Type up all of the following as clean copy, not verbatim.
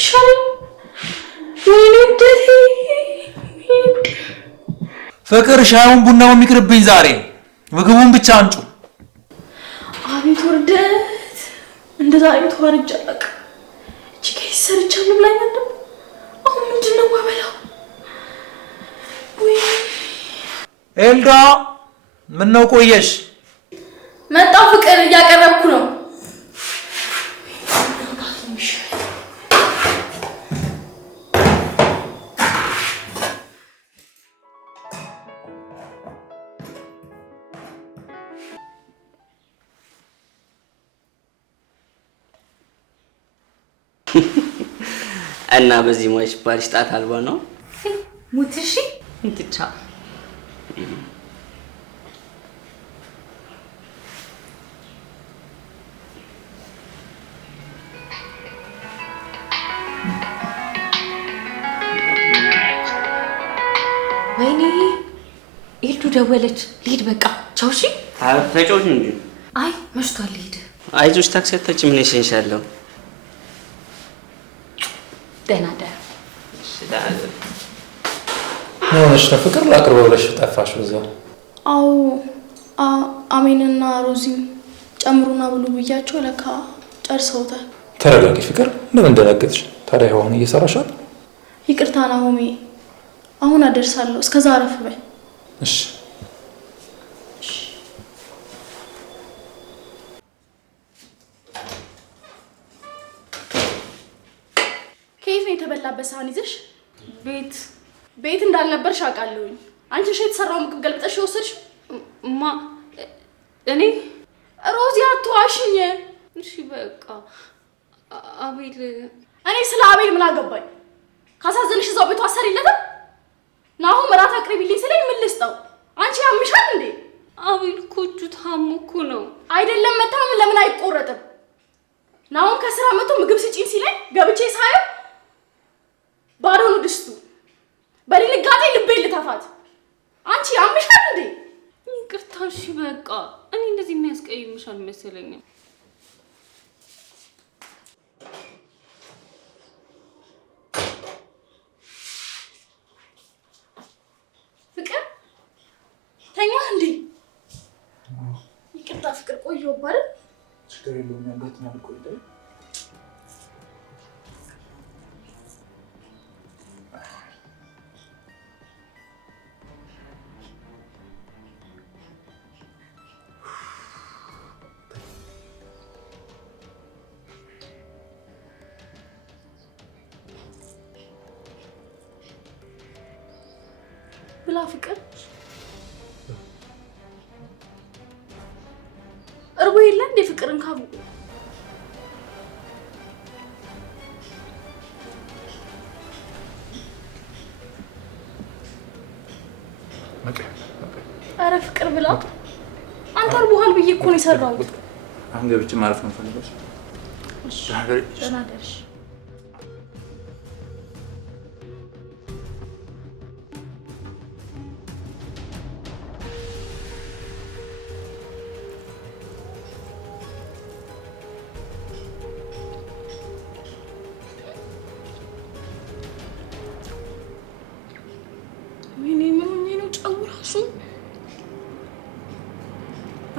አይሻልም? ወይኔ ደቴ ፍቅር ሻዩን ቡናውን የሚቅርብኝ ዛሬ ምግቡን ብቻ አንጩ። አቤት ውርደት! እንደ ዛሬ ተዋርጄ አላውቅም። እቺ ከይስ ሰርቻለሁ ብላኛል። አሁን ምንድን ነው የማበላው? ኤልዳ ምነው ቆየሽ? መጣሁ ፍቅር፣ እያቀረብኩ ነው። እና በዚህ ሞሽ ባልሽ ጣት አልባ ነው ሙትሺ እንትቻ ወይኔ ኤልዱ ደወለች። ልሂድ በቃ ቻው። እሺ ተጫውች እንጂ። አይ መሽቷል፣ ልሂድ። አይዞሽ ታክሲ አታች ምን ይሸንሻለሁ። ደህና ደር። ሆነሽ ፍቅር ላቅርበው ብለሽ ጠፋሽ በዛው። አዎ አሜንና ሮዚም ጨምሩና ብሉ ብያቸው ለካ ጨርሰውታል። ተረጋጊ ፍቅር፣ እንደምን ደነገጥሽ? ታዲያ አሁን እየሰራሻል? ይቅርታ ናሆሜ፣ አሁን አደርሳለሁ። እስከዛ አረፍ በይ እሺ። ከየት ነው የተበላበት ሳህን ይዘሽ? ቤት እንዳልነበርሽ አውቃለሁኝ። አንቺ እሺ የተሰራው ምግብ ገልብጠሽ ወሰድሽ? እኔ ሮዚ አትዋሽኝ። እሺ በቃ አቤል፣ እኔ ስለ አቤል ምን አገባኝ? ካሳዘንሽ እዛው ቤቱ አሰሪለትም። ናሆም እራት አቅርቢልኝ ስለኝ ምን ልስጠው? አንቺ ያምሻል እንዴ? አቤል እኮ እጁ ታሞ እኮ ነው። አይደለም መታመም ለምን አይቆረጥም? ናሆም ከስራ መጥቶ ምግብ ስጪኝ ሲለኝ ገብቼ ሳየው ባዶ ነው ድስቱ። በድንጋጤ ልቤን ልተፋት። አንቺ ያምሻል እንዴ? ይቅርታ እሺ በቃ እኔ እንደዚህ የሚያስቀይምሽ አልመሰለኝም። ፍቅር ተኛ እንዴ? ይቅርታ ፍቅር ቆየሁ አይደል? ችግር የለውም ያንዴት ነው ቆይተህ ብላ ፍቅር እርቦ የለ እንዴ? ፍቅርን ካቡ አረ ፍቅር ብላ። አንተ እርቦሃል ብዬ እኮ ነው የሰራሁት። አሁን ገብቼ ማረፍ ነው ፈልገሽ? እሺ ደህና ደርሽ።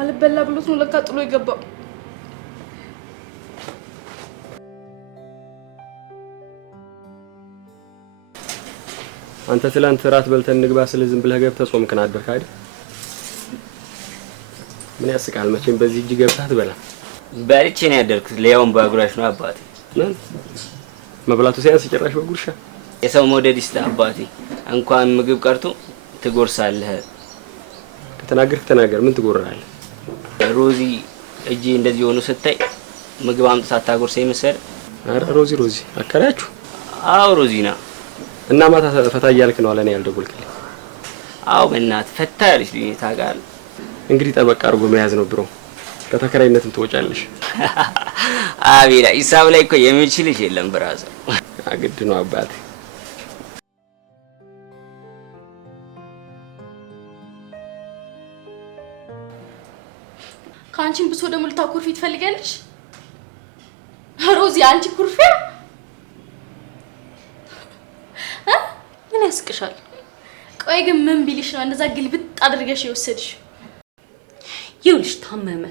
አልበላ ብሎት ነው ለካ ጥሎ የገባው። አንተ ትላንት ራት በልተን ንግባ ስለ ዝም ብለህ ገብተህ ጾምክን አደርክ አይደል? ምን ያስቃል? መቼም በዚህ እጅ ገብተህ አትበላም። በልቼ ነው ያደርኩት። ለያውም በአጉራሽ ነው አባቴ። ምን መብላቱ ሲያንስ ጭራሽ በጉርሻ። የሰው መውደድ ይስጥ አባቴ። እንኳን ምግብ ቀርቶ ትጎርሳለህ። ከተናገርክ ተናገር። ምን ትጎርራለህ? ሮዚ እጄ እንደዚህ ሆኖ ስታይ ምግብ አምጥታ ታጎርሰኝ መሰል። አረ ሮዚ አከራችሁ? አዎ ሮዚና። እና ማታ ፈታ እያልክ ነው አለኔ ያልደወልክልኝ? አዎ በእናትህ ፈታ ያለች ልጅ ታውቃለህ። እንግዲህ ጠበቅ አድርጎ መያዝ ነው ብሮ። ከተከራይነትም ትወጫለሽ። አቤላ ሂሳብ ላይ እኮ የሚችልሽ የለም ብራዘር። አግድ ነው አባቴ። ካንቺን ብሶ ደግሞ ልታኮርፊ ትፈልጋለሽ? ሮዚ አንቺ ኩርፊያ ምን ያስቅሻል? ቆይ ግን ምን ቢልሽ ነው እንደዛ ግልብጥ አድርገሽ የወሰድሽ? ይኸውልሽ ታመመ።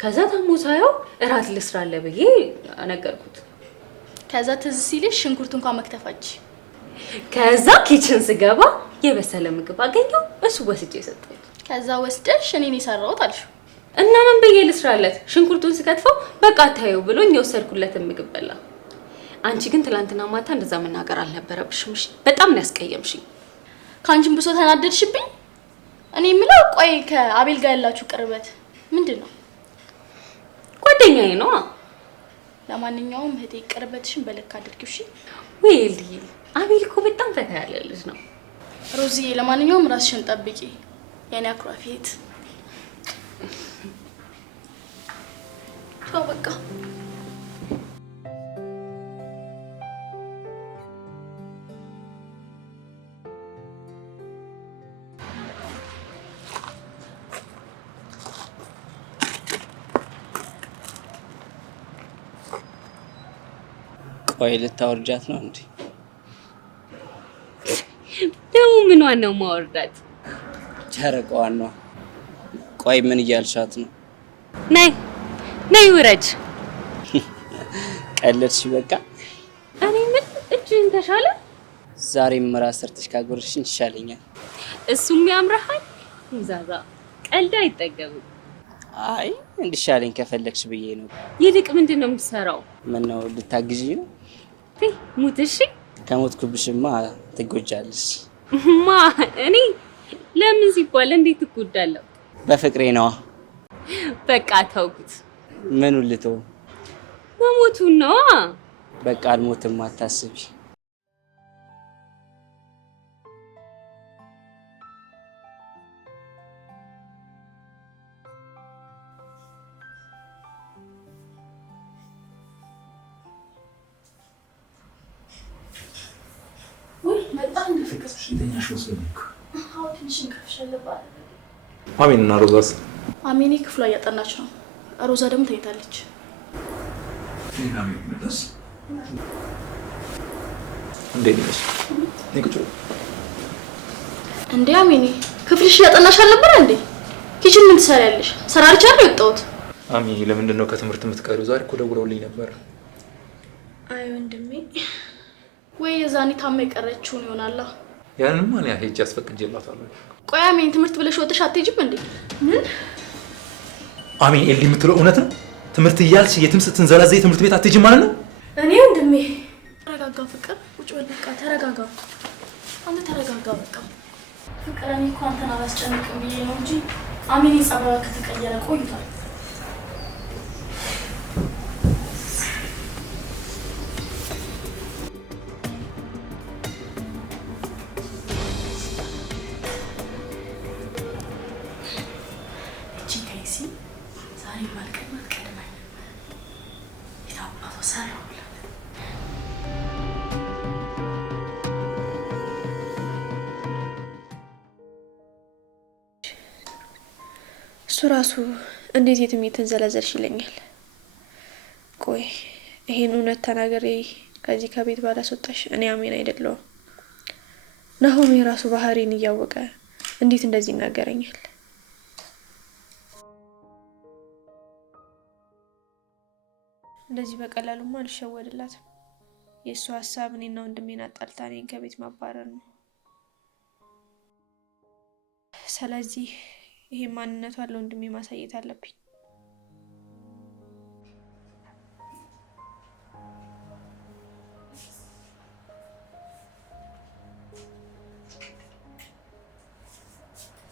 ከዛ ታሞ ሳየው እራት ልስራለ ብዬ ነገርኩት። ከዛ ትዝ ሲልሽ ሽንኩርት እንኳን መክተፋች። ከዛ ኪችን ስገባ የበሰለ ምግብ አገኘው፣ እሱ ወስጄ ሰጠኝ። ከዛ ወስደሽ እኔን የሰራሁት አልሽ። እና ምን ብዬ ልስራለት? ሽንኩርቱን ስከትፈው በቃ ታየው ብሎኝ የወሰድኩለትን ምግብ በላ። አንቺ ግን ትላንትና ማታ እንደዛ መናገር አልነበረብሽም። እሺ በጣም ነው ያስቀየምሽኝ። ካንቺም ብሶ ተናደድሽብኝ። እኔ የምለው ቆይ ከአቤል ጋር ያላችሁ ቅርበት ምንድነው? ጓደኛዬ ነው። ለማንኛውም እህቴ ቅርበትሽን በልክ አድርጊው እሺ። ወይል አቤል እኮ በጣም ፈታ ያለ ልጅ ነው። ሮዚዬ ለማንኛውም ራስሽን ጠብቂ የኔ አኩራፊት። ቻው በቃ። ቆይ ልታወርጃት ነው እንዴ? ደግሞ ምንዋን ነው ማወርዳት? ጨረቃዋን ነው። ቆይ ምን እያልሻት ነው? ነይ ውረድ። ቀለድሽ በቃ። እኔ ምን እጅን ተሻለ? ዛሬም ራስ ሰርተሽ ካጎርሽኝ ይሻለኛል። እሱም ያምርሃል። ሙዛዛ ቀልድ አይጠገብም። አይ እንዲሻለኝ ከፈለግሽ ብዬ ነው። ይልቅ ምንድን ነው የምትሰራው? ምን ነው ልታግዢኝ ነው? ሙት። እሺ ከሞትኩብሽማ ትጎጃለሽ። ማ እኔ ለምን ሲባል እንዴት ትጎዳለሁ? በፍቅሬ ነዋ። በቃ ተውኩት። ምኑን ልተው? መሞቱን ነዋ። በቃ አልሞትም አታስቢ። አሜን እና ሮዛስ? አሜኔ ክፍሏ እያጠናች ነው። ሮዛ ደግሞ ተኝታለች። እንዴት ነሽ? እንዴ አሜኔ ክፍልሽ እያጠናሽ አልነበረ እንዴ? ኪችን ምን ትሰሪያለሽ? ሰራርቻ ነው የወጣሁት። አሚ ለምንድን ነው ከትምህርት የምትቀሪው? ዛሬ እኮ ደውለውልኝ ነበር። አይ ወንድሜ ወይ የዛኔ ታማ የቀረችውን ይሆናላ። ያንንም ማን ሄጄ አስፈቅጄላታለሁ። ቆይ አሜን ትምህርት ብለሽ ወጥሽ አትሄጂም እንዴ? ምን አሜን ኤሊ የምትለው እውነት ነው? ትምህርት እያልሽ የትም ስትንዘላዘይ ትምህርት ቤት አትሄጂም ማለት ነው? እኔ ወንድሜ ተረጋጋ። ፍቅር ቁጭ በል በቃ ተረጋጋ። አንተ ተረጋጋ በቃ። ፍቅር እኔ እኮ አንተን አላስጨንቅም ብዬ ነው እንጂ አሜን ጸባይዋ ከተቀየረ ቆይቷል። እሱ ራሱ እንዴት የትም የተንዘለዘልሽ ይለኛል። ቆይ ይሄን እውነት ተናገሬ ከዚህ ከቤት ባላስወጣሽ እኔ አሜን አይደለሁም። ናሆም የራሱ ባህሪን እያወቀ እንዴት እንደዚህ ይናገረኛል? እንደዚህ በቀላሉማ አልሸወድላትም። የእሱ ሀሳብ እኔና ወንድሜን አጣልታ እኔን ከቤት ማባረር ነው። ስለዚህ ይሄ ማንነቷን ለወንድሜ ማሳየት አለብኝ።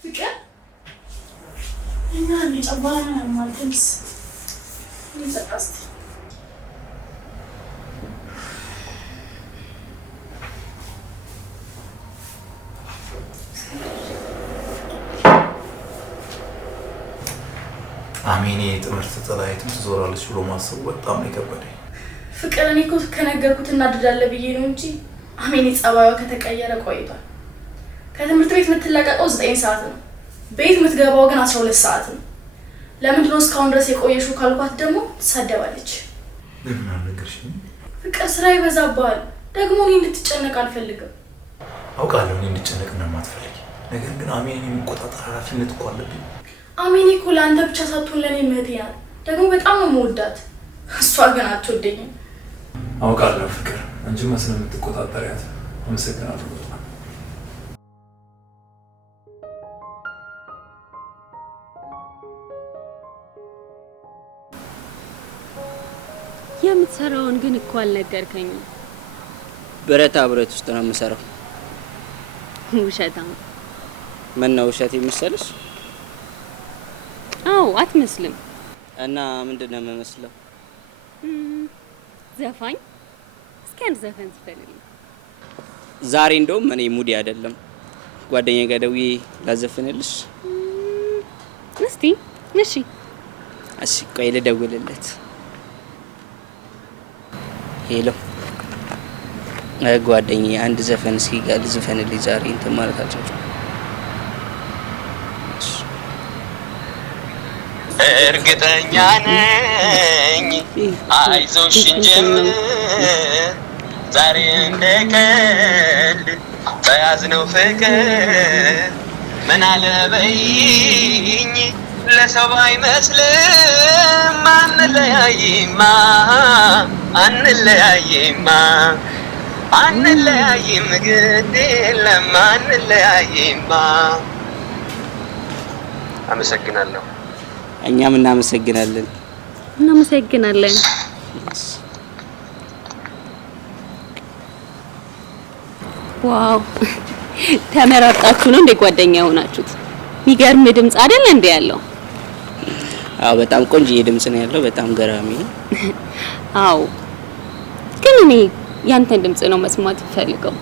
ፍቅር እና ለጨባና ማልተምስ ሊሰጣስ አሜኔ ትምህርት ተላይቱን ትዞራለች ብሎ ማሰቡ በጣም ነው የከበደኝ። ፍቅር እኔ እኮ ከነገርኩት እናድዳለህ ብዬ ነው እንጂ አሜኔ ጸባይዋ ከተቀየረ ቆይቷል። ከትምህርት ቤት የምትለቀቀው 9 ሰዓት ነው። ቤት የምትገባው ግን 12 ሰዓት ነው። ለምንድን ነው እስካሁን ድረስ የቆየሽው ካልኳት ደግሞ ትሳደባለች። ለምን አልነገርሽኝም? ፍቅር ስራ ይበዛብሃል። ደግሞ እኔ እንድትጨነቅ አልፈልግም። አውቃለሁ እኔ እንድጨነቅና ማትፈልጊ ነገር ግን አሜንን የሚቆጣጠር ኃላፊነት እኮ አለብኝ። አሜን እኮ ለአንተ ብቻ ሳትሆን ለኔ እህቴ ናት። ደግሞ በጣም ነው የምወዳት። እሷ ግን አትወደኝም። አውቃለሁ ፍቅር፣ አንቺማ ስለምትቆጣጠሪያት አመሰግናለሁ። የምትሰራውን ግን እኮ አልነገርከኝም። ብረታ ብረት ውስጥ ነው የምሰራው። ውሸታም። ምን ነው ውሸት የመሰለሽ? አዎ አትመስልም። እና ምንድነው የምመስለው? ዘፋኝ። እስኪ አንድ ዘፈን ዝፈንልኝ። ዛሬ እንደውም እኔ ሙዲ አይደለም። ጓደኛዬ ጋር ደውዬ ላዘፍንልሽ። እስቲ እሺ። እሺ ቆይ ልደውልለት። ሄሎ ጓደኛዬ፣ አንድ ዘፈን እስኪ ጋር ልዝፈንልኝ ዛሬ እንትን ማለት አልቻልኩም። እርግጠኛ ነኝ አይዞሽ እንጀምር ዛሬ እንደ ቀልድ በያዝነው ፍቅር ምን አለበይኝ ለሰው አይመስልም አንለያይማ አንለያይማ አንለያይም ግድ የለም አንለያይማ። አመሰግናለሁ። እኛም እናመሰግናለን። እናመሰግናለን። ዋው ተመራጣችሁ ነው እንደ ጓደኛ ሆናችሁት? የሚገርም ድምጽ አይደል እንዴ ያለው? አዎ በጣም ቆንጆ ድምጽ ነው ያለው። በጣም ገራሚ ነው። አዎ ግን እኔ ያንተን ድምጽ ነው መስማት ፈልገው።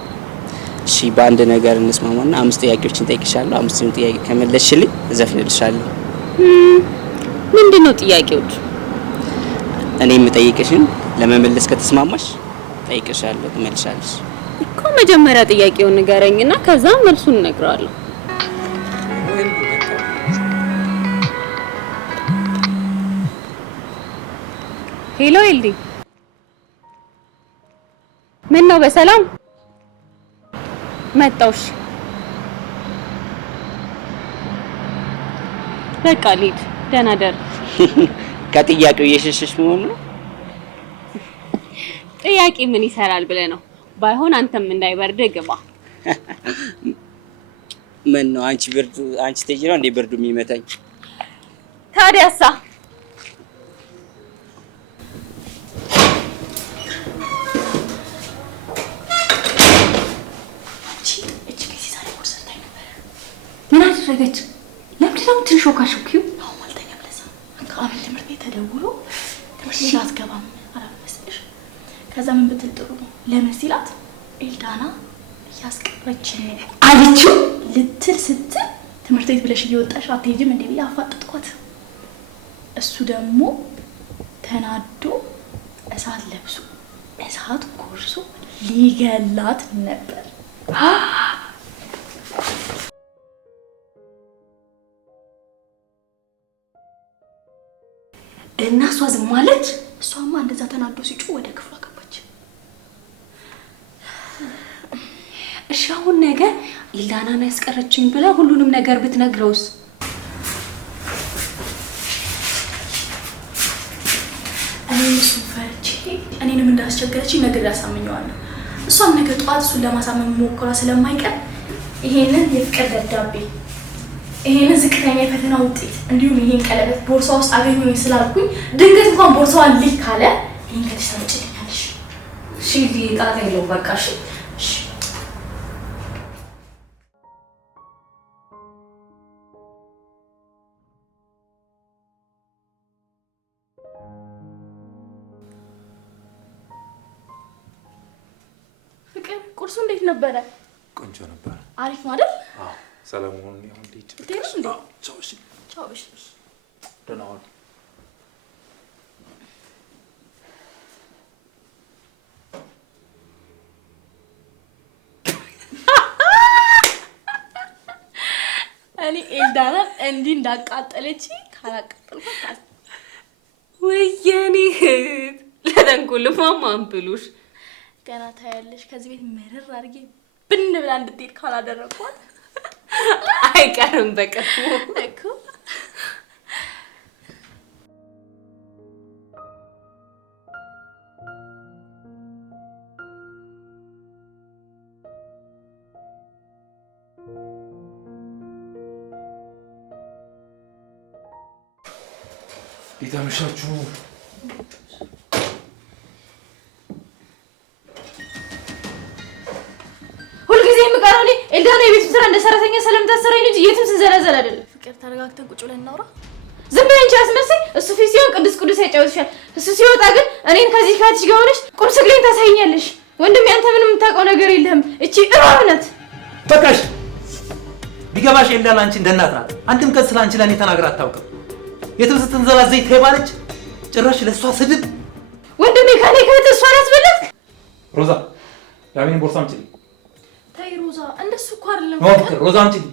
እሺ በአንድ ነገር እንስማማና 5 ጥያቄዎችን ጠይቅሻለሁ። 5ቱን ጥያቄ ከመለስሽልኝ እዘፍንልሻለሁ። ምንድነው ጥያቄዎቹ? እኔ የምጠይቅሽን ለመመለስ ከተስማማሽ ጠይቅሻለሁ፣ ትመልሻለሽ። እኮ መጀመሪያ ጥያቄውን ንገረኝና ከዛ መልሱን እነግርሃለሁ። ሄሎ ኤልዲ፣ ምን ነው በሰላም መጣውሽ? በቃ ልሂድ። ደህና ደር። ከጥያቄው እየሸሸሽ መሆኑ ነው? ጥያቄ ምን ይሰራል ብለህ ነው? ባይሆን አንተም እንዳይበርድ ግባ። ምን ነው አንቺ ትሄጂ ነው እንዴ ብርዱ የሚመታኝ? ታዲያሳ ምን አደረገች? ለምንድን ነው የምትንሾካሾኪው? አሁን አልተኛም። ለዛ ከአቤል ትምህርት ቤት ተደውሎ ትምህርት ቤት አትገባም አላት መሰለሽ። ከዛ ምን ብትል ጥሩ ነው ለምን ሲላት ኤልዳና እያስቀረችኝ አለችው ልትል ስትል ትምህርት ቤት ብለሽ እየወጣሽ አትሄጂም እንዴ ብዬ አፋጥጥኳት። እሱ ደግሞ ተናዶ እሳት ለብሶ እሳት ጎርሶ ሊገላት ነበር። እና እሷ ዝም አለች። እሷማ እንደዛ ተናዶ ሲጮህ ወደ ክፍሏ ገባች። እሺ አሁን ነገ ኢልዳናን ያስቀረችኝ ብላ ሁሉንም ነገር ብትነግረውስ? እሱን ፈርቼ እኔንም እንዳስቸገረችኝ ነገር ያሳምኘዋለሁ። እሷም ነገ ጠዋት እሱን ለማሳመን ሞክራ ስለማይቀር ይሄንን የፍቅር ደብዳቤ ይሄንን ዝቅተኛ የፈተና ውጤት እንዲሁም ይሄን ቀለበት ቦርሳ ውስጥ አገኘሁኝ ስላልኩኝ ድንገት እንኳን ቦርሳዋን ልክ ካለ ይሄን ከትሽ ታመጭልኛለሽ። እሺ ጣጣ የለውም በቃ እሺ። ፍቅር ቁርሱ እንዴት ነበረ? ቆንጆ ነበር። አሪፍ ነው አይደል? አዎ ሰላሙን ይሁን ልጅ ትሄድሽ እንዴ? ቻው። እሺ ቻው። እሺ ደህና ዋል። እኔ ኤልዳና እንዲህ እንዳቃጠለች ካላቃጠልኳት ወየኔ ለተንኩልማ ማን ብሉሽ? ገና ታያለሽ። ከዚህ ቤት መረር አድርጌ ብን ብላ እንድትሄድ ካላደረኳት አይቀርም በቅርቡ እኮ። እንዴት አመሻችሁ? ሁልጊዜ የምቀረው እኔ ኤልዳና የቤት ስራ እንደ ሰራተኛ ስለምታሰራኝ እንጂ የትም ስንዘላዘል አይደለም። ፍቅር ተረጋግተን ቁጭ ብለን እናውራ። ዝም ብለህ እንጂ አስመሳይ። እሱ ፊት ሲሆን ቅዱስ ያጫውትሻል። እሱ ሲወጣ ግን እኔን ከዚህ ካትሽ ጋር ሆነሽ ቁም ስቅሌን ታሳይኛለሽ። ወንድሜ አንተ ምንም የምታውቀው ነገር የለህም። እቺ እባብ ናት። በቃሽ። ቢገባሽ ኤልዳና አንቺ እንደ እናት ናት። አንድም ቀን ስለ አንቺ ለእኔ ተናግራ አታውቅም። የትም ስትንዘላዘይ ተባለች። ጭራሽ ለእሷ ስድብ። ወንድሜ ከኔ ከእህት እሷን አስበለጥክ። ሮዛ የአሜን ቦርሳ አምጪልኝ። ተይ ሮዛ፣ እንደሱ እኮ አይደለም። ፍቅር ሮዛ አምጪልኝ።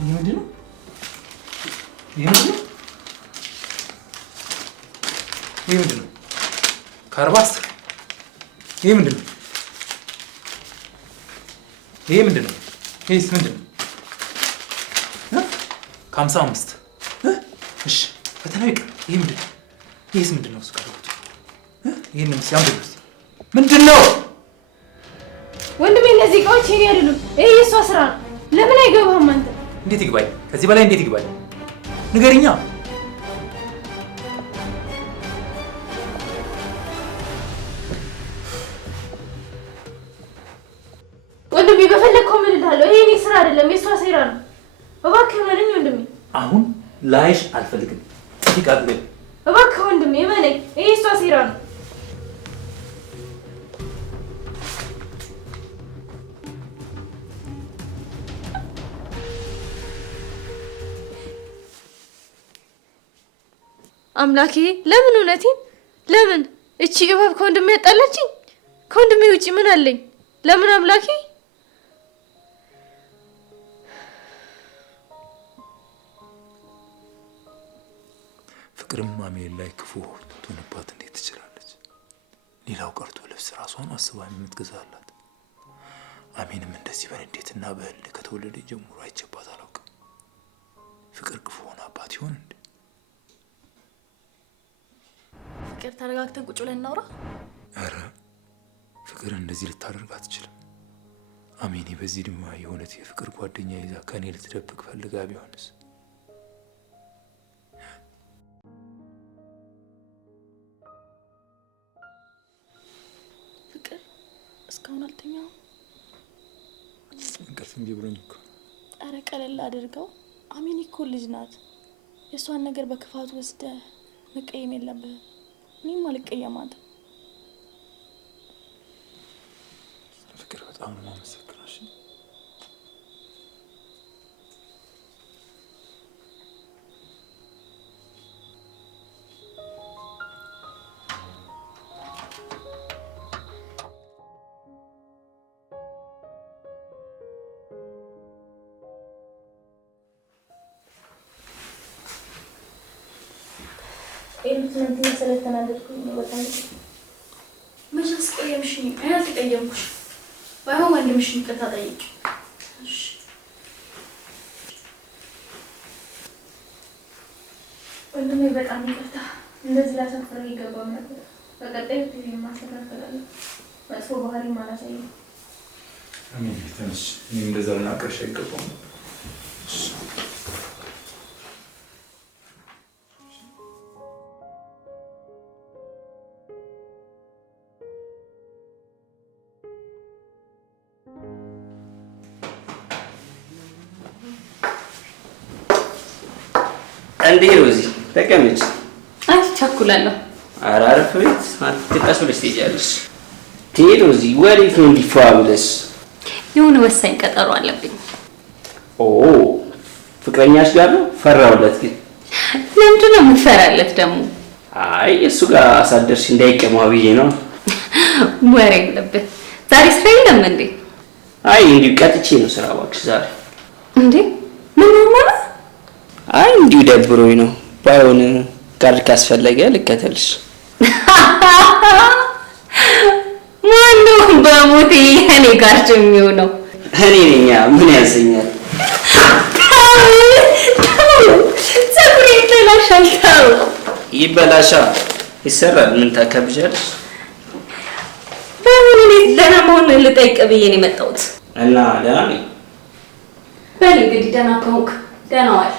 ይሄ ምንድን ነው? ይሄ ምንድን ነው? ከ40 ይሄ ምንድን ነው? ይሄ ምንድን ነው? ይሄስ ምንድን ነው? ከ55 እሺ፣ ፈተናው ይቅር። ይሄ ምንድን ነው? ይሄስ ምንድን ነው? እስካሁን ይሄንን ሲያምር ምንድን ነው? ወንድሜ እነዚህ እቃዎች የኔ አይደሉም። ይሄ የእሷ ስራ ነው። ለምን አይገባህም አንተ? እንዴት ይግባኝ? ከዚህ በላይ እንዴት ይግባኝ? ንገሪኛ። ወንድሜ በፈለግከው ምን እልሃለሁ። ይሄ የኔ ስራ አይደለም፣ የእሷ ሴራ ነው። እባክህ እመነኝ ወንድሜ። አሁን ላይሽ አልፈልግም። ይቃጥል። እባክህ ወንድሜ እመነኝ፣ ይሄ የእሷ ሴራ ነው። አምላኬ ለምን እውነቴን ለምን እቺ እባብ ከወንድሜ ያጣላችኝ? ከወንድሜ ውጪ ምን አለኝ? ለምን አምላኬ? ፍቅርም አሜን ላይ ክፉ ትሆንባት እንዴት ትችላለች? ሌላው ቀርቶ ልብስ ራሷን አስባ የምትገዛላት አሜንም እንደዚህ በንዴትና በህል ከተወለደ ጀምሮ አይቼባት አላውቅም። ፍቅር ክፉ ሆናባት ይሆን እንዴ? ፍቅር ተረጋግተን ቁጭ ብለን እናውራ። ኧረ ፍቅር እንደዚህ ልታደርግ አትችልም። አሜኔ በዚህ ድማ የሆነት የፍቅር ጓደኛ ይዛ ከኔ ልትደብቅ ፈልጋ ቢሆንስ? ፍቅር እስካሁን አልተኛም። እንቅልፍ እንጂ ብሎኝ እኮ። ኧረ ቀለል አድርገው። አሜኔ እኮ ልጅ ናት። የእሷን ነገር በክፋቱ ወስደህ መቀየም የለብህም። እኔም አልቀየማትም። ፍቅር በጣም ነው የማመሰግነው። ትናንትና ስለተናደድኩኝ ነው በጣም። መቼ አስቀየምሽኝ? እኔ አልተቀየምኩሽ። ባይሆን ወንድምሽን ይቅርታ ጠይቂ። እሺ ወንድሜ፣ በጣም ይቅርታ። እንደዚህ ላሳፍረው ይገባም ነበር። በቀጣይ ጊዜ ማስተካከላለሁ። መጥፎ ባህሪ አላሳይም። አሜን። ትንሽ እኔም እንደዛ ልናቀርሽ አይገባም። እንዴ ሮዚ ተቀመጭ። አይ ቸኩላለሁ። ኧረ አረፍ ቤት አትቀስ ብለሽ ትሄጃለሽ። ሮዚ ወዴት ነው እንዲፋ ብለሽ? የሆነ ወሳኝ ቀጠሮ አለብኝ። ኦ ፍቅረኛሽ ጋር ነው? ፈራሁለት። ግን ለምንድን ነው የምትፈራለት ደግሞ? አይ እሱ ጋር አሳደርሽ እንዳይቀማው ብዬ ነው። ወሬ የለብህ። ዛሬ ስራ የለም እንዴ? አይ እንዲሁ ቀጥቼ ነው ስራ እባክሽ ዛሬ። እንዴ ምን ማለት? አይ እንዲሁ ደብሮኝ ነው። ባይሆን ጋር ካስፈለገ ልከተልሽ። ማነው በሞቴ እኔ ጋር የሚሆነው? እኔ ነኝ። ምን ያሰኛል? ፀጉሬ ይበላሻል። ተው። ይበላሻ ይሰራል። ምን ታከብጃለሽ? በምን እኔ ደህና መሆን ልጠይቅ ብዬ ነው የመጣሁት። እና ደህና ነኝ። በል እንግዲህ ደህና ከሆንክ ደህና ዋል።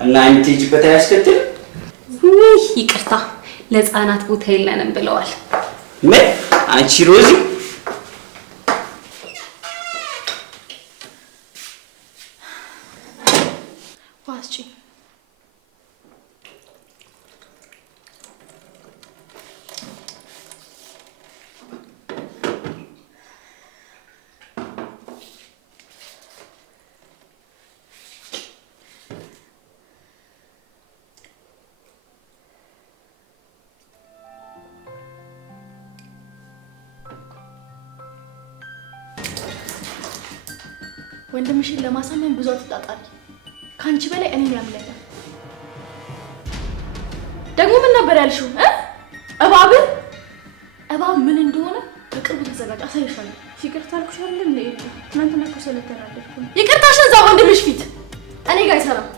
እና የምትሄጂበት አያስከትልም? ውይ ይቅርታ፣ ለህፃናት ቦታ የለንም ብለዋል። ምን? አንቺ ሮዚ ዋስጪ ወንድምሽን ለማሳመን ብዙ አትጣጣሪ። ካንቺ በላይ እኔን ያምለኛል። ደግሞ ምን ነበር ያልሽው? እባብ ምን እንደሆነ በቅርቡ ተዘጋጅ፣ አሳይሻለሁ። ይቅርታ አልኩሽ አይደል እንዴ? ትናንትና እኮ ስለተናደድኩ ነው። ይቅርታሽን እዛ ወንድምሽ ፊት እኔ ጋር አይሰራም።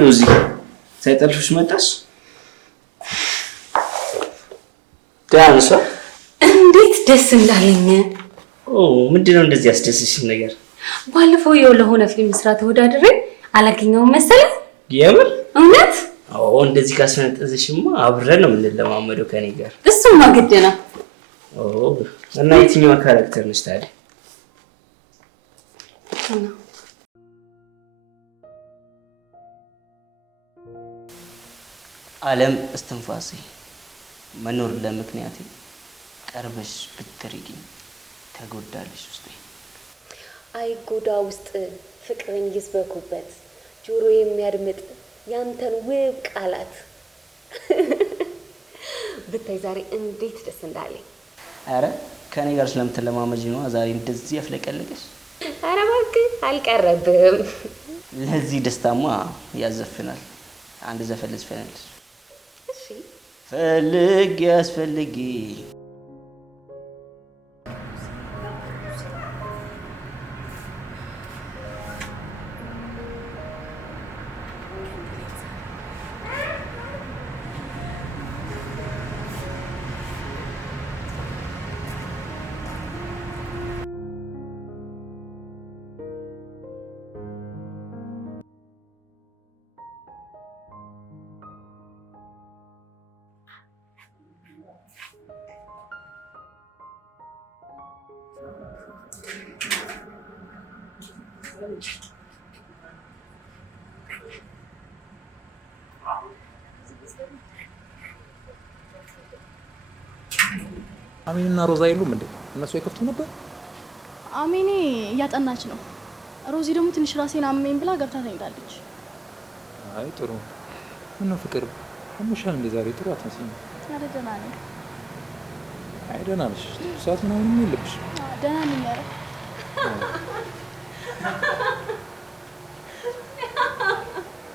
ሮዚ ሳይጠልፍሽ መጣሽ? ደህና ነሽ? እንዴት ደስ እንዳለኝ። ምንድነው እንደዚህ ያስደስሽኝ ነገር? ባለፈው የው ለሆነ ፊልም ስራ ተወዳድሬ አላገኘሁም መሰለህ? የምር? እውነት? አዎ እንደዚህ ካስፈነጠዝሽማ አብረን ነው የምንለማመደው ከኔ ጋር። እሱማ ግድ ነው። እና የትኛው ካራክተር ነሽ ታዲያ? ዓለም እስትንፋሴ መኖር ለምክንያቴ ቀርበሽ ብትርቂኝ ተጎዳለሽ ውስጤ። አይጎዳ ውስጥ ፍቅርን ይስበኩበት ጆሮ የሚያድምጥ ያንተን ውብ ቃላት ብታይ ዛሬ እንዴት ደስ እንዳለኝ። አረ ከኔ ጋር ስለምትለማመጂ ነው ዛሬ እንደዚህ ያፍለቀለቀሽ። አረ እባክህ አልቀረብህም። ለዚህ ደስታማ ያዘፍናል። አንድ ዘፈን ልዝፈንልሽ። እሺ ፈልግ ያስፈልጊ አሚንና ሮዛ የሉም እንዴ? እነሱ አይከፍቱም ነበር? አሚኔ እያጠናች ነው። ሮዚ ደግሞ ትንሽ ራሴን አመመኝ ብላ ገብታ ተኝታለች። አይ ጥሩ። ምነው ፍቅር አሞሻል እንዴ ዛሬ? ጥሩ አትመስይም። ኧረ ደህና ነኝ። አይ ደህና ነሽ። ሰዓት ምናምን የለብሽ። ደህና ነኝ። ኧረ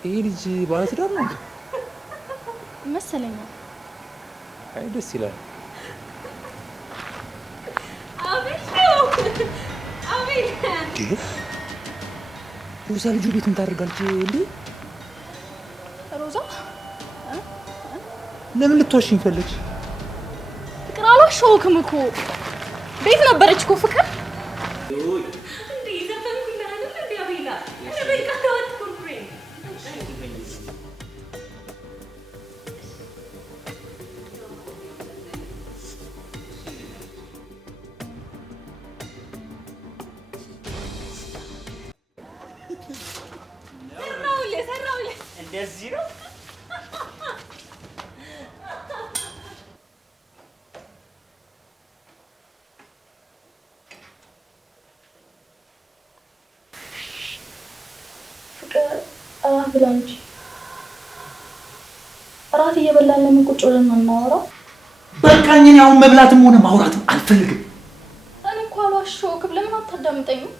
ይሄ ልጅ ባለትዳር ነው መሰለኝ። አይ ደስ ይላል። ሮዛ ልጁ ቤት ምን ታደርጋለች እንዴ? ሮዛ ለምን ልትዋሽኝ ፈለግሽ? ፍቅር አልዋሸሁህም እኮ ቤት ነበረች እኮ ፍቅር። ብላ እንጂ እራት እየበላን ለምን ቁጭ ብለን እናወራው? በቃኝ። እኔ አሁን መብላትም ሆነ ማውራትም አልፈልግም። እኔ እኮ አልዋሸሁም። ለምን አታዳምጠኝም?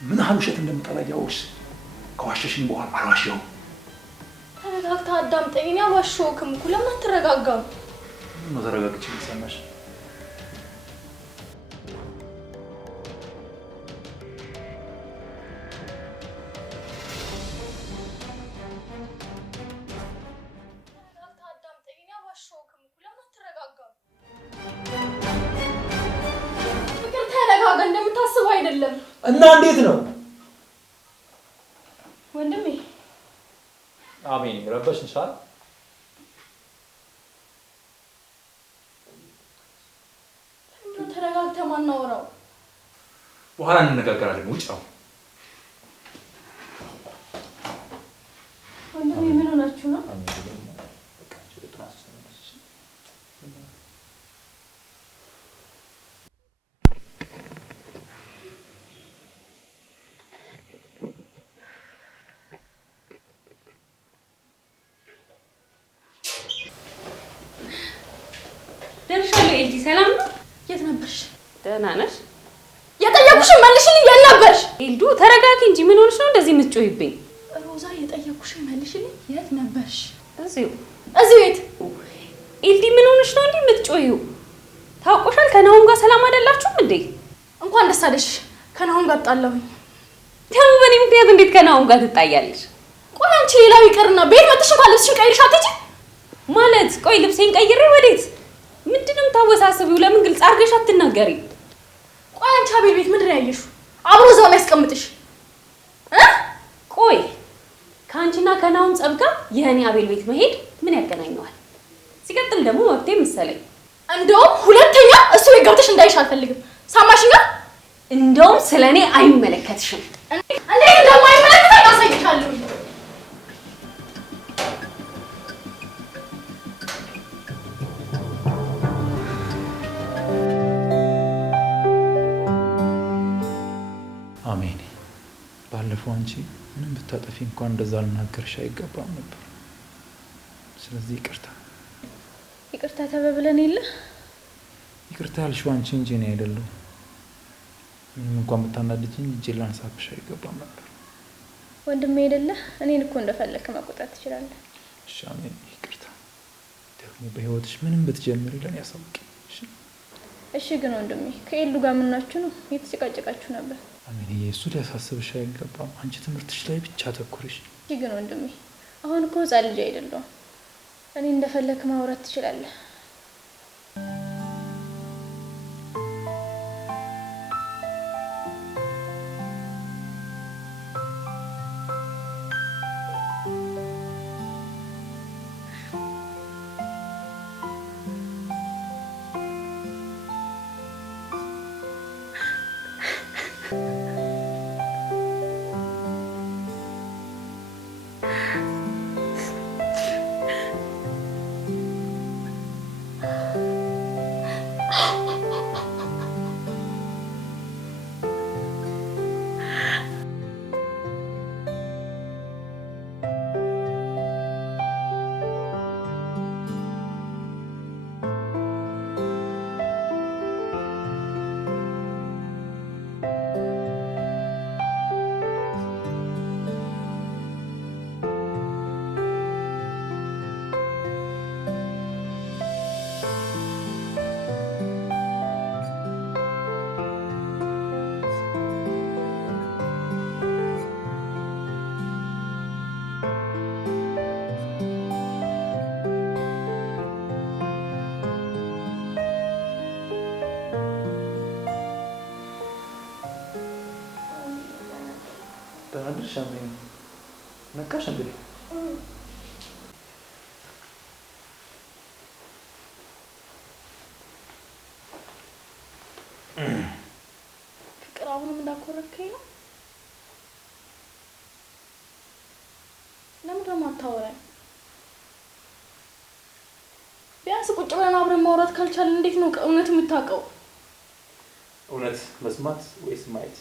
ምን ያህል ውሸት እንደምጠላ እያወቅሽ ከዋሸሽኝ በኋላ አልዋሸሁም። ተረጋግተህ አዳምጠኝ። እኔ አልዋሸሁም እኮ። ለምን አትረጋጋም? ምን ተረጋግቼ ልሰማሽ? እንደምታስበው አይደለም። እና እንዴት ነው ወንድሜ? አሜን። ረበሽ እንሻል ተረጋግተህ ማናወራው? በኋላ እንነጋገራለን። ውጭ ነው ወንድሜ። ምን ሆናችሁ ነው? ደርሻለሁ። ኤልዲ ሰላም ነው? የት ነበርሽ? ደህና ነሽ? የጠየኩሽን መልሽልኝ። የት ነበርሽ? ኤልዱ ተረጋጊ እንጂ ምን ሆነሽ ነው እንደዚህ የምትጮይብኝ? ሮዛ የጠየኩሽን መልሽልኝ። የት ነበርሽ? እዚሁ ቤት። ኤልዲ ምን ሆነሽ ነው እንዴ የምትጮይው? ታውቆሻል ከናሁም ጋር ሰላም አይደላችሁም እንዴ? እንኳን ደስ አለሽ። ከናሁም ጋር ጣላሁኝ። ደግሞ በእኔ ምክንያት እንዴት ከናሁም ጋር ትጣያለሽ? ቆይ አንቺ ሌላው ይቀርና ቤት መጥተሽ እንኳን ልብስሽን ቀይረሽ አትሄጂም ማለት? ቆይ ልብሴን ቀይሬ ወዴት? ምንድነው የምታወሳስቢው? ለምን ግልጽ አድርገሽ አትናገሪ? ቆይ አንቺ አቤል ቤት ምንድን ነው ያየሽው? አብሮ እዛው ላይ ያስቀምጥሽ። ቆይ ከአንቺና ከናሁም ጸብ ጋር የእኔ አቤል ቤት መሄድ ምን ያገናኘዋል? ሲቀጥል ደግሞ መብቴ መሰለኝ። እንደውም ሁለተኛ እሱ ቤት ገብተሽ እንዳይሽ አልፈልግም። ሰማሽኛ? እንደውም ስለኔ አይመለከትሽም። እንዴት እንደማይመለከተኝ አሳይሻለሁ። አሜን። ባለፈው አንቺ ምንም ብታጠፊ እንኳን እንደዛ ልናገርሽ አይገባም ነበር። ስለዚህ ይቅርታ። ይቅርታ ተበብለን የለ? ይቅርታ ያልሽው አንቺ እንጂ እኔ አይደለሁም። ምንም እንኳን ብታናድጂኝ እጄ ላንሳብሽ አይገባም ነበር። ወንድሜ አይደለ? እኔን እኮ እንደፈለክ መቆጣት ትችላለህ። እሺ አሜን፣ ይቅርታ። ደግሞ በህይወትሽ ምንም ብትጀምሪ ለኔ ያሳውቂ። እሺ ግን ወንድሜ ከኤሉ ጋር ምናችሁ ነው? የተጨቃጨቃችሁ ነበር። አሜን፣ እሱ ሊያሳስብሽ አይገባም። አንቺ ትምህርትሽ ላይ ብቻ አተኩርሽ። እሺ ግን ወንድሜ አሁን እኮ ህፃን ልጅ አይደለሁም። እኔ እንደፈለክ ማውራት ትችላለህ። ተናድርሽ አሜን። ነቃሽ እንዴ? ፍቅር አሁንም እንዳኮረከኝ ነው። ለምን ደግሞ አታወራኝ? ቢያንስ ቁጭ ብለን አብረን ማውራት ካልቻለን እንዴት ነው እውነት የምታውቀው? እውነት መስማት ወይስ ማየት?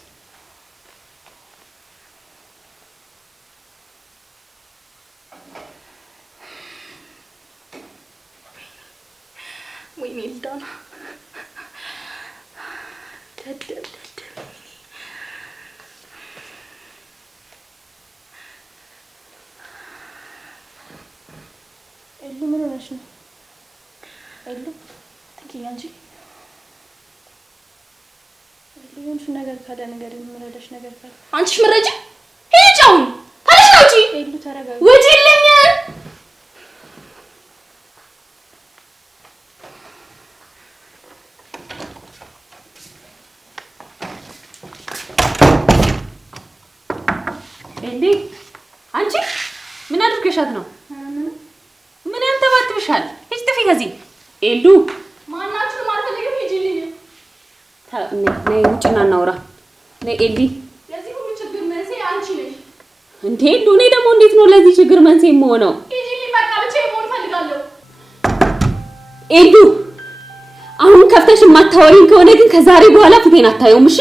ወይኔ ልዳና ደደብ ኤሉ ምን ሆነሽ ነው? ኤሉ ትንኪኝ አንቺ ኤሉ ነገር ካለ ነገር የምረዳሽ ነገር ካለ አንቺ ምረጂ ሂጂ አሁን ታዲያ ነው እንጂ ኤሉ ተረጋጋ ውጪልኝ ኤሊ አንቺ ምን አድርገሻት ነው? ምን ያንተባትብሻል? ሂጂ ጥፊ ከዚህ ኤሉ ማናችሁም አልፈልግም ሂጂልኝ ነይ ውጭና እናውራ ነይ ኤሊ ለዚህ ሁሉ ችግር መንስኤ አንቺ ነሽ እንዴ ኤሉ እኔ ደግሞ እንዴት ነው ለዚህ ችግር መንስኤ የምሆነው? ሂጂልኝ በቃ ብቻዬን መሆን እፈልጋለሁ ኤሉ አሁን ከፍተሽ የማታወሪኝ ከሆነ ግን ከዛሬ በኋላ ፊቴን አታየውም እሺ